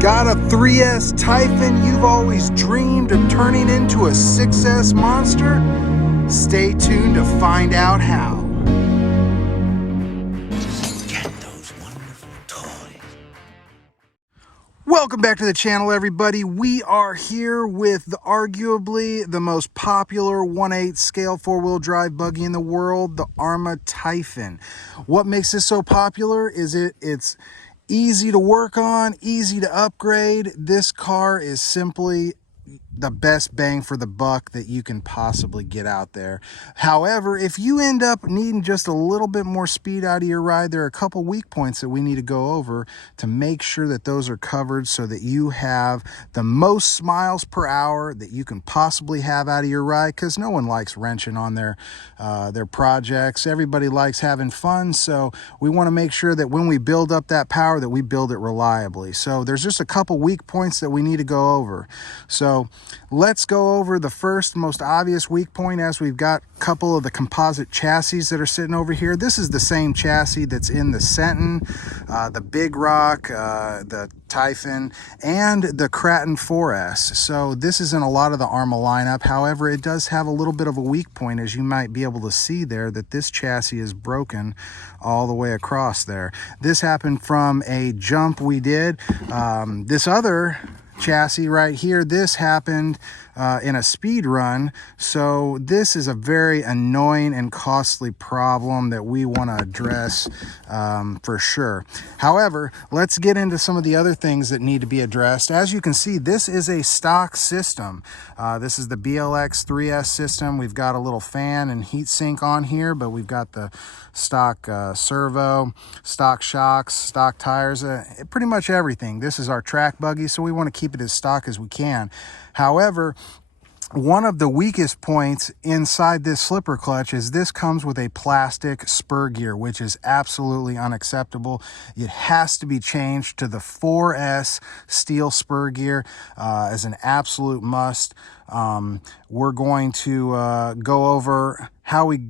Got a 3S Typhon you've always dreamed of turning into a 6S monster? Stay tuned to find out how. Get those wonderful toys. Welcome back to the channel, everybody. We are here with arguably the most popular 1/8 scale four-wheel drive buggy in the world, the Arrma Typhon. What makes this so popular is it's easy to work on, easy to upgrade. This car is simply the best bang for the buck that you can possibly get out there. However, if you end up needing just a little bit more speed out of your ride, there are a couple weak points that we need to go over to make sure that those are covered so that you have the most miles per hour that you can possibly have out of your ride, because no one likes wrenching on their projects. Everybody likes having fun, so we want to make sure that when we build up that power that we build it reliably. So there's just a couple weak points that we need to go over. So let's go over the first most obvious weak point, as we've got a couple of the composite chassis that are sitting over here. This is the same chassis that's in the Senton, the Big Rock, the Typhon, and the Kraton 4S. So this is in a lot of the Arrma lineup. However, it does have a little bit of a weak point, as you might be able to see there, that this chassis is broken all the way across there. This happened from a jump we did. This other chassis right here, this happened in a speed run, so this is a very annoying and costly problem that we want to address for sure. However, let's get into some of the other things that need to be addressed. As you can see, this is a stock system. This is the BLX 3S system. We've got a little fan and heat sink on here, but we've got the stock servo, stock shocks, stock tires, pretty much everything. This is our track buggy, so we want to keep it as stock as we can. However, one of the weakest points inside this slipper clutch is this comes with a plastic spur gear, which is absolutely unacceptable. It has to be changed to the 4S steel spur gear as an absolute must. We're going to go over how we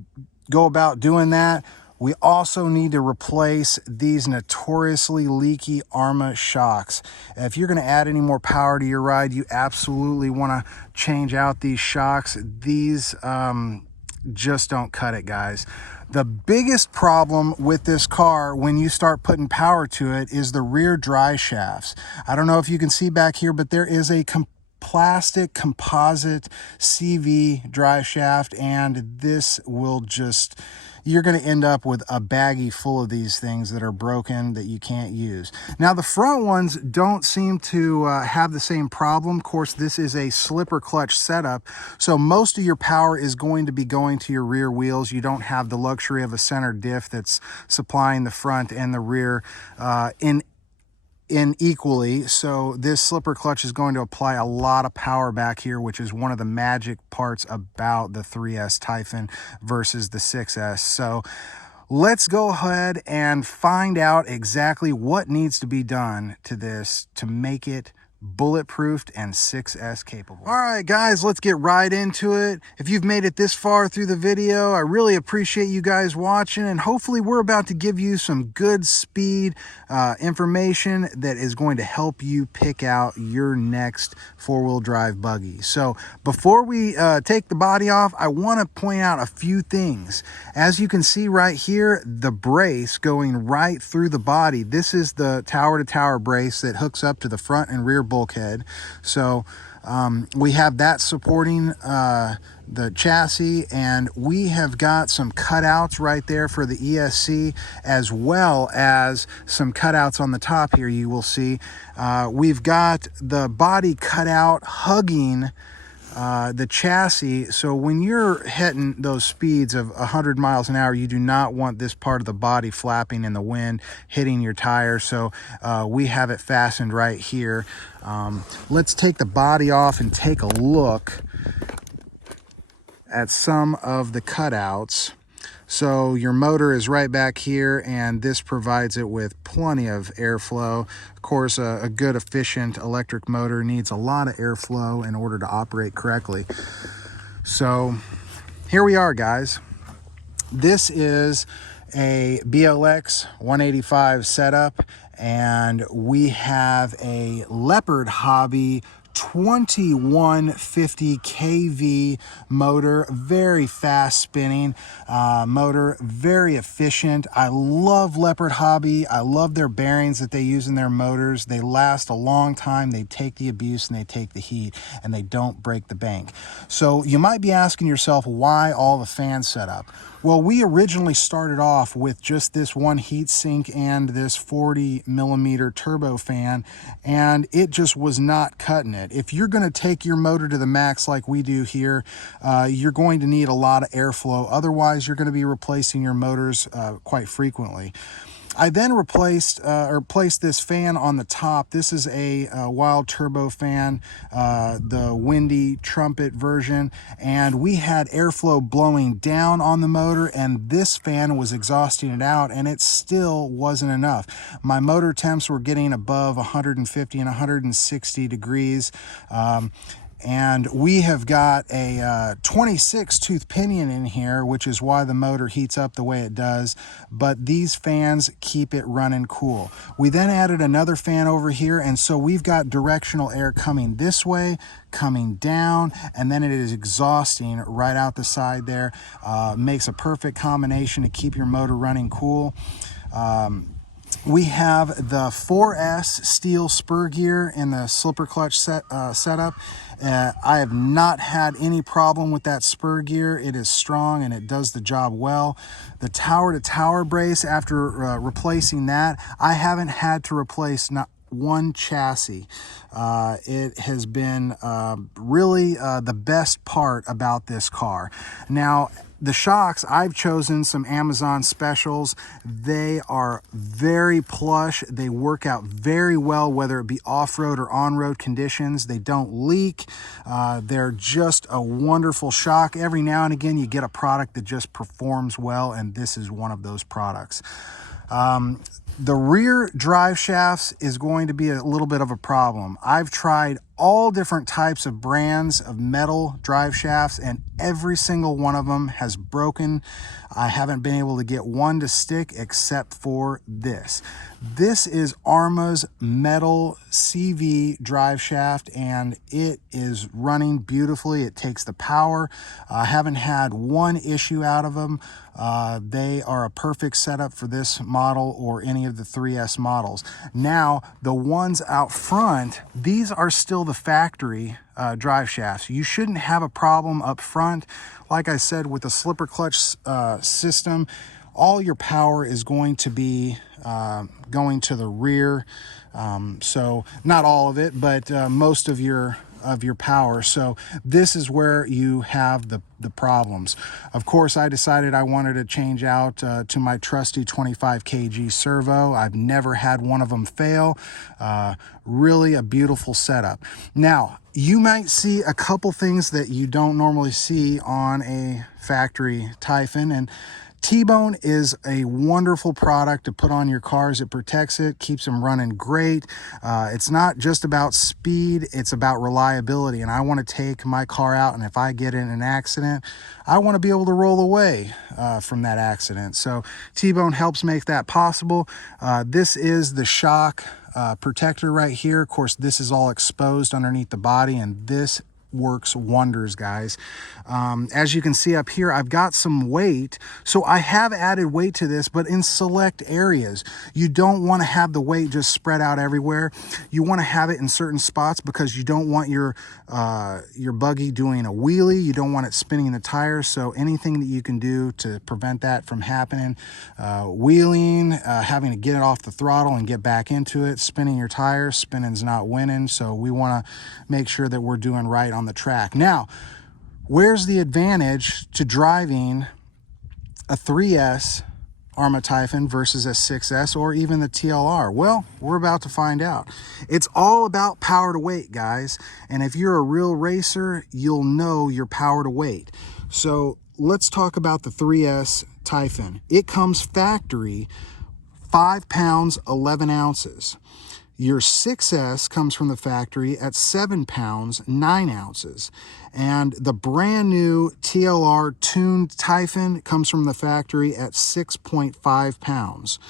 go about doing that. We also need to replace these notoriously leaky Arrma shocks. If you're going to add any more power to your ride, you absolutely want to change out these shocks. These just don't cut it, guys. The biggest problem with this car when you start putting power to it is the rear drive shafts. I don't know if you can see back here, but there is a plastic composite CV drive shaft, and this will just, you're going to end up with a baggie full of these things that are broken that you can't use. Now, the front ones don't seem to have the same problem. Of course, this is a slipper clutch setup, so most of your power is going to be going to your rear wheels. You don't have the luxury of a center diff that's supplying the front and the rear in equally. So this slipper clutch is going to apply a lot of power back here, which is one of the magic parts about the 3S Typhon versus the 6S. So let's go ahead and find out exactly what needs to be done to this to make it bulletproofed and 6S capable. All right, guys, let's get right into it. If you've made it this far through the video, I really appreciate you guys watching, and hopefully we're about to give you some good speed information that is going to help you pick out your next four-wheel drive buggy. So before we take the body off, I want to point out a few things. As you can see right here, the brace going right through the body, this is the tower-to-tower brace that hooks up to the front and rear bulkhead. So we have that supporting the chassis, and we have got some cutouts right there for the ESC, as well as some cutouts on the top here. You will see we've got the body cutout hugging the chassis. So when you're hitting those speeds of 100 miles an hour, you do not want this part of the body flapping in the wind, hitting your tire. So we have it fastened right here. Let's take the body off and take a look at some of the cutouts. So your motor is right back here, and this provides it with plenty of airflow. Of course, a good efficient electric motor needs a lot of airflow in order to operate correctly. So here we are, guys. This is a BLX 185 setup, And we have a Leopard Hobby 2150 kV motor, very fast spinning motor, very efficient. I love Leopard Hobby. I love their bearings that they use in their motors. They last a long time. They take the abuse and they take the heat, and they don't break the bank. So you might be asking yourself, why all the fan setup? Well, we originally started off with just this one heat sink and this 40 millimeter turbo fan, and it just was not cutting it. If you're going to take your motor to the max like we do here, you're going to need a lot of airflow. Otherwise, you're going to be replacing your motors quite frequently. I then placed this fan on the top. This is a Wild Turbo fan, the windy trumpet version, and we had airflow blowing down on the motor, and this fan was exhausting it out, and it still wasn't enough. My motor temps were getting above 150 and 160 degrees. And we have got a 26 tooth pinion in here, which is why the motor heats up the way it does. But these fans keep it running cool. We then added another fan over here, and so we've got directional air coming this way, coming down, and then it is exhausting right out the side there. Makes a perfect combination to keep your motor running cool. We have the 4S steel spur gear in the slipper clutch setup. I have not had any problem with that spur gear. It is strong and it does the job well. The tower to tower brace, after replacing that, I haven't had to replace not one chassis. It has been really the best part about this car. Now, the shocks, I've chosen some Amazon specials. They are very plush. They work out very well, whether it be off-road or on-road conditions. They don't leak. They're just a wonderful shock. Every now and again, you get a product that just performs well, and this is one of those products. The rear drive shafts is going to be a little bit of a problem. I've tried all different types of brands of metal drive shafts, and every single one of them has broken. I haven't been able to get one to stick except for this. This is Arrma's metal CV drive shaft, and it is running beautifully. It takes the power. I haven't had one issue out of them. They are a perfect setup for this model or any of the 3S models. Now, the ones out front, these are still the factory drive shafts. You shouldn't have a problem up front. Like I said, with the slipper clutch system, all your power is going to be going to the rear. So not all of it, but most of your power. So this is where you have the problems. Of course, I decided I wanted to change out to my trusty 25 kg servo. I've never had one of them fail. Really a beautiful setup. Now, you might see a couple things that you don't normally see on a factory Typhon, and T-Bone is a wonderful product to put on your cars. It protects it, keeps them running great. It's not just about speed, it's about reliability. And I want to take my car out, and if I get in an accident, I want to be able to roll away from that accident. So T-Bone helps make that possible. This is the shock protector right here. Of course, this is all exposed underneath the body, and this works wonders, guys. As you can see up here, I've got some weight, so I have added weight to this, but in select areas. You don't want to have the weight just spread out everywhere. You want to have it in certain spots because you don't want your buggy doing a wheelie. You don't want it spinning the tires. So anything that you can do to prevent that from happening, wheeling, having to get it off the throttle and get back into it, spinning your tires, spinning's not winning. So we want to make sure that we're doing right on the track. Now, where's the advantage to driving a 3S Arrma Typhon versus a 6S or even the TLR? Well, we're about to find out. It's all about power to weight, guys. And if you're a real racer, you'll know your power to weight. So let's talk about the 3S Typhon. It comes factory 5 pounds, 11 ounces. Your 6S comes from the factory at 7 pounds, 9 ounces. And the brand new TLR tuned Typhon comes from the factory at 6.5 pounds.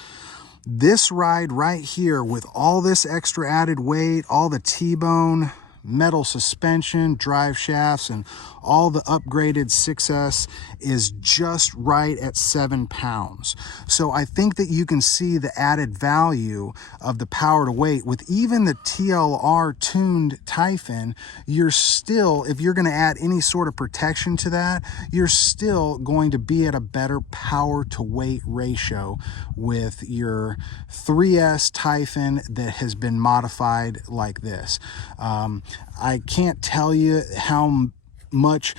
This ride right here with all this extra added weight, all the T-bone, metal suspension, drive shafts, and all the upgraded 6S is just right at 7 pounds. So I think that you can see the added value of the power to weight. With even the TLR tuned Typhon, you're still, if you're going to add any sort of protection to that, you're still going to be at a better power to weight ratio with your 3S Typhon that has been modified like this. I can't tell you how much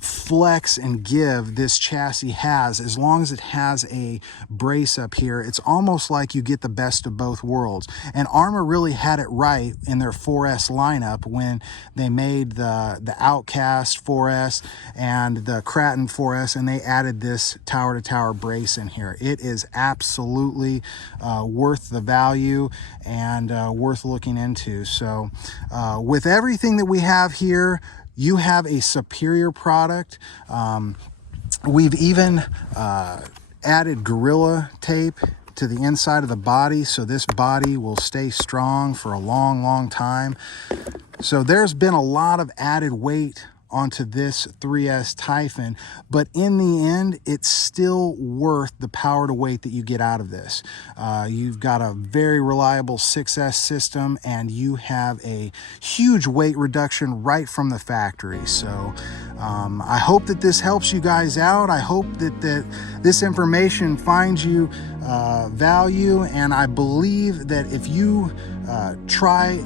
flex and give this chassis has. As long as it has a brace up here, it's almost like you get the best of both worlds. And Arrma really had it right in their 4S lineup when they made the Outcast 4S and the Kraton 4S, and they added this tower-to-tower brace in here. It is absolutely worth the value and worth looking into. So with everything that we have here, you have a superior product. We've even added Gorilla Tape to the inside of the body, so this body will stay strong for a long, long time. So there's been a lot of added weight onto this 3S Typhon, but in the end, it's still worth the power to weight that you get out of this. You've got a very reliable 6S system, and you have a huge weight reduction right from the factory. So I hope that this helps you guys out. I hope that this information finds you value, and I believe that if you try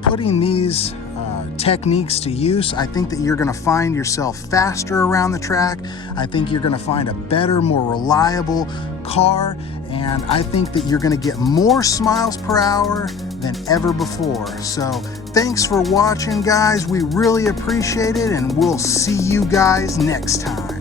putting these techniques to use, I think that you're going to find yourself faster around the track. I think you're going to find a better, more reliable car, and I think that you're going to get more miles per hour than ever before. So thanks for watching, guys. We really appreciate it, and we'll see you guys next time.